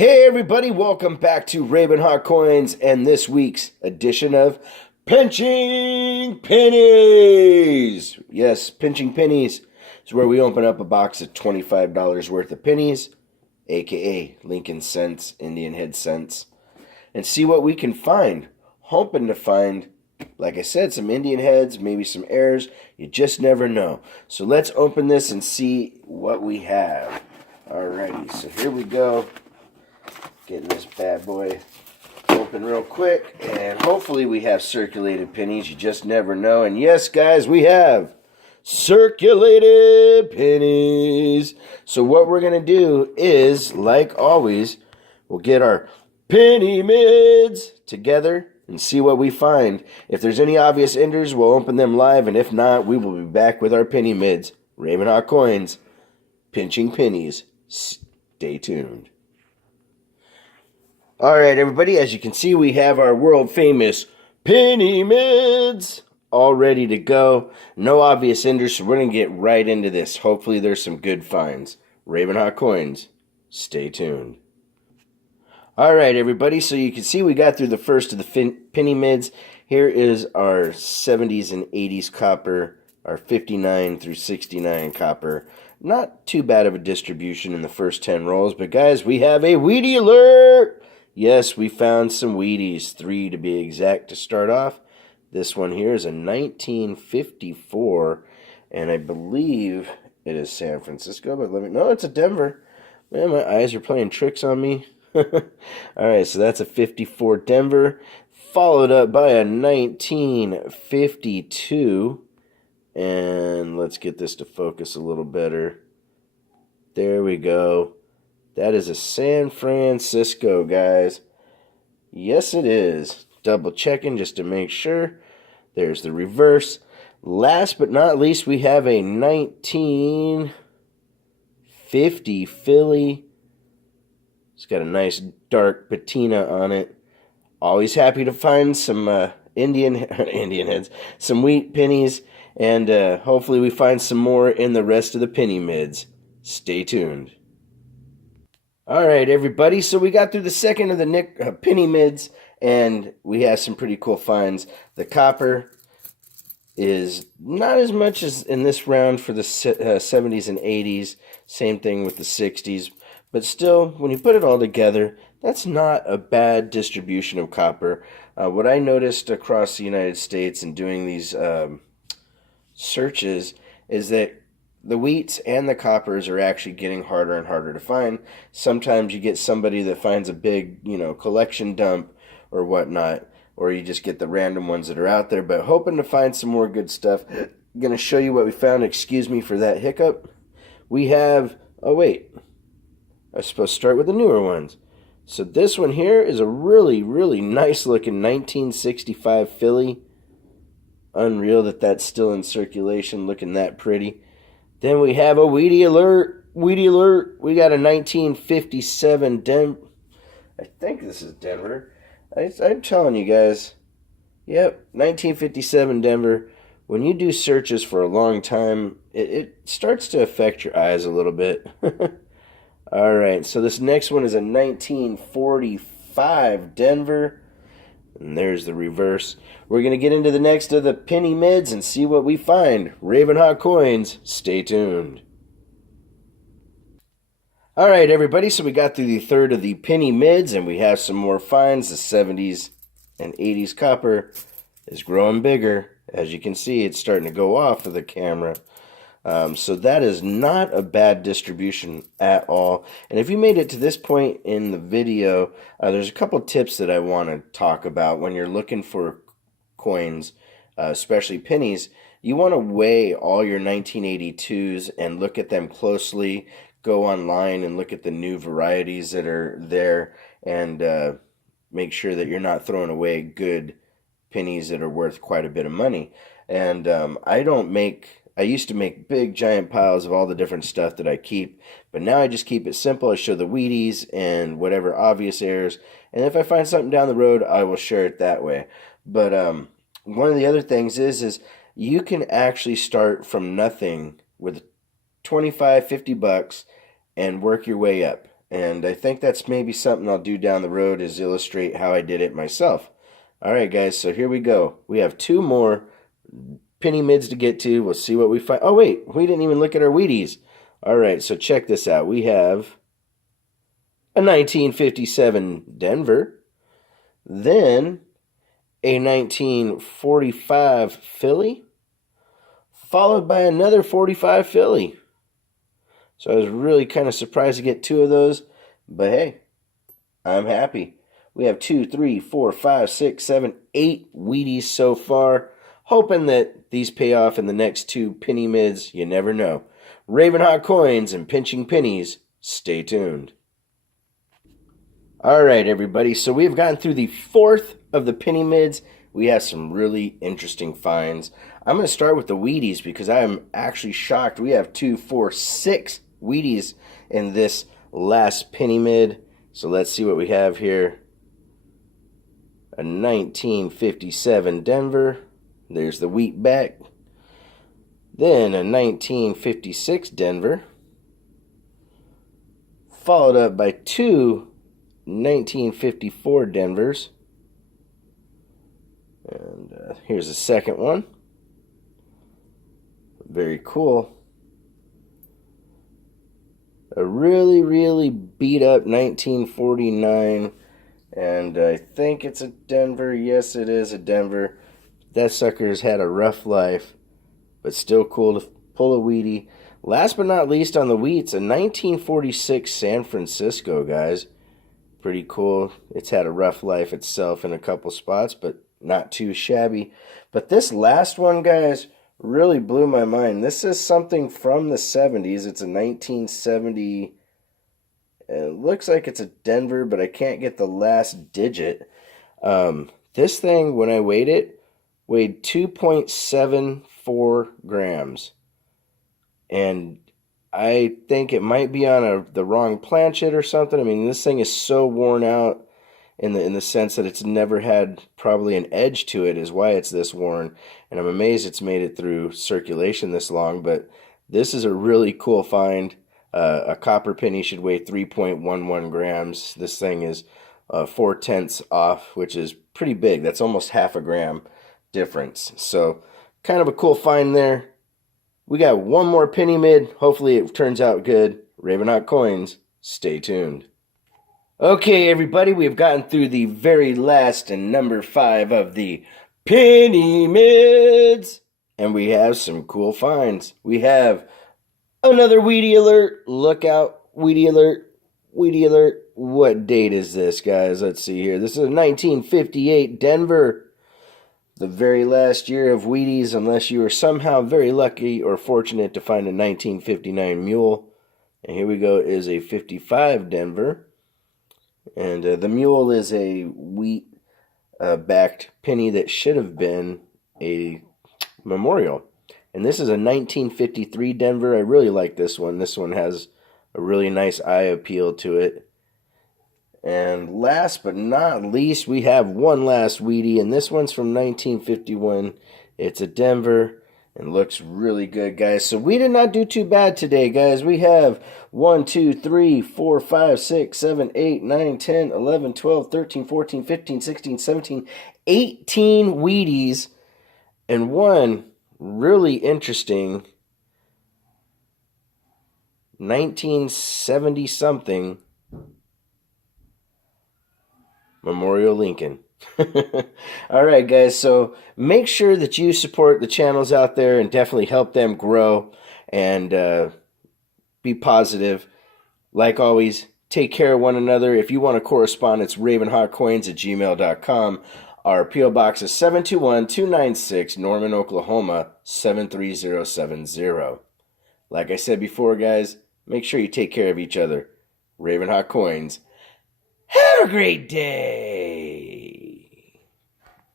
Hey everybody, welcome back to Raven Hot Coins and this week's edition of Pinching Pennies. Yes, Pinching Pennies is where we open up a box of $25 worth of pennies, aka Lincoln cents, Indian head cents, and see what we can find. Hoping to find, like I said, some Indian heads, maybe some heirs. You just never know. So let's open this and see what we have. Alrighty, so here we go. Getting this bad boy open real quick, and hopefully we have circulated pennies. You just never know. And yes, guys, we have circulated pennies. So what we're going to do is, like always, we'll get our penny mids together and see what we find. If there's any obvious enders, we'll open them live, and if not, we will be back with our penny mids. Raven Hot Coins, pinching pennies. Stay tuned. Alright everybody, as you can see, we have our world famous penny mids all ready to go. No obvious enders, so we're going to get right into this. Hopefully there's some good finds. Raven Hot Coins, stay tuned. Alright everybody, so you can see we got through the first of the penny mids. Here is our 70s and 80s copper, our 59 through 69 copper. Not too bad of a distribution in the first 10 rolls, but guys, we have a Wheatie alert! Yes, we found some Wheaties, 3 to be exact to start off. This one here is a 1954, and I believe it is San Francisco, but no, it's a Denver. Man, my eyes are playing tricks on me. Alright, so that's a 54 Denver, followed up by a 1952, and let's get this to focus a little better. There we go. That is a San Francisco, guys. Yes, it is. Double checking just to make sure. There's the reverse. Last but not least, we have a 1950 Philly. It's got a nice dark patina on it. Always happy to find some Indian heads, some wheat pennies, and hopefully we find some more in the rest of the penny mids. Stay tuned. Alright everybody, so we got through the second of the penny mids, and we have some pretty cool finds. The copper is not as much as in this round for the 70s and 80s, same thing with the 60s, but still, when you put it all together, that's not a bad distribution of copper. What I noticed across the United States in doing these searches is that the wheats and the coppers are actually getting harder and harder to find. Sometimes you get somebody that finds a big, collection dump or whatnot, or you just get the random ones that are out there, but hoping to find some more good stuff. I'm going to show you what we found. Excuse me for that hiccup. We have, oh wait, I was supposed to start with the newer ones. So this one here is a really, really nice looking 1965 Philly. Unreal that that's still in circulation, looking that pretty. Then we have a Wheatie alert. Wheatie alert. We got a 1957 Denver. I think this is Denver. I'm telling you guys. Yep, 1957 Denver. When you do searches for a long time, it starts to affect your eyes a little bit. Alright, so this next one is a 1945 Denver. And there's the reverse. We're going to get into the next of the penny mids and see what we find. Raven Hot Coins, stay tuned. Alright everybody, so we got through the third of the penny mids and we have some more finds. The 70s and 80s copper is growing bigger. As you can see, it's starting to go off of the camera. So that is not a bad distribution at all. And if you made it to this point in the video, there's a couple tips that I want to talk about when you're looking for coins, especially pennies. You want to weigh all your 1982s and look at them closely. Go online and look at the new varieties that are there, and make sure that you're not throwing away good pennies that are worth quite a bit of money. And I used to make big giant piles of all the different stuff that I keep, but now I just keep it simple. I show the Wheaties and whatever obvious errors, and if I find something down the road, I will share it that way. But one of the other things is you can actually start from nothing with 25, 50 bucks and work your way up. And I think that's maybe something I'll do down the road, is illustrate how I did it myself. All right, guys, so here we go. We have 2 more penny mids to get to. We'll see what we find. Oh, wait, we didn't even look at our Wheaties. All right, so check this out. We have a 1957 Denver, then a 1945 Philly, followed by another 45 Philly. So I was really kind of surprised to get 2 of those, but hey, I'm happy. We have 2, 3, 4, 5, 6, 7, 8 Wheaties so far. Hoping that these pay off in the next 2 penny mids. You never know. Raven Hot Coins and Pinching Pennies. Stay tuned. All right, everybody. So we've gotten through the 4th of the penny mids. We have some really interesting finds. I'm going to start with the Wheaties because I am actually shocked. We have 2, 4, 6 Wheaties in this last penny mid. So let's see what we have here. A 1957 Denver. There's the wheat back. Then a 1956 Denver. Followed up by 2 1954 Denvers. And here's the second one. Very cool. A really, really beat up 1949. And I think it's a Denver. Yes, it is a Denver. That sucker's had a rough life, but still cool to pull a Wheatie. Last but not least on the wheats, a 1946 San Francisco, guys. Pretty cool. It's had a rough life itself in a couple spots, but not too shabby. But this last one, guys, really blew my mind. This is something from the 70s. It's a 1970. It looks like it's a Denver, but I can't get the last digit. This thing, when I weighed it, weighed 2.74 grams. And I think it might be on the wrong planchet or something. I mean, this thing is so worn out in the sense that it's never had probably an edge to it is why it's this worn. And I'm amazed it's made it through circulation this long. But this is a really cool find. A copper penny should weigh 3.11 grams. This thing is 4/10 off, which is pretty big. That's almost half a gram difference. So kind of a cool find there. We got one more penny mid. Hopefully it turns out good. Raven Hot Coins, stay tuned. Okay, everybody, we've gotten through the very last and number 5 of the penny mids. And we have some cool finds. We have another Wheatie alert. Look out, Wheatie alert, Wheatie alert. What date is this, guys? Let's see here. This is a 1958 Denver. The very last year of Wheaties, unless you were somehow very lucky or fortunate to find a 1959 mule. And here we go, is a 55 Denver. And the mule is a wheat-backed penny that should have been a memorial. And this is a 1953 Denver. I really like this one. This one has a really nice eye appeal to it. And last but not least, we have one last Wheatie, and this one's from 1951. It's a Denver, and looks really good, guys. So we did not do too bad today, guys. We have 1, 2, 3, 4, 5, 6, 7, 8, 9, 10, 11, 12, 13, 14, 15, 16, 17, 18 Wheaties, and one really interesting 1970-something Memorial Lincoln. All right, guys, so make sure that you support the channels out there and definitely help them grow and be positive. Like always, take care of one another. If you want to correspond, it's ravenhotcoins@gmail.com. Our P.O. Box is 721-296, Norman, Oklahoma, 73070. Like I said before, guys, make sure you take care of each other. Raven Hot Coins. Have a great day.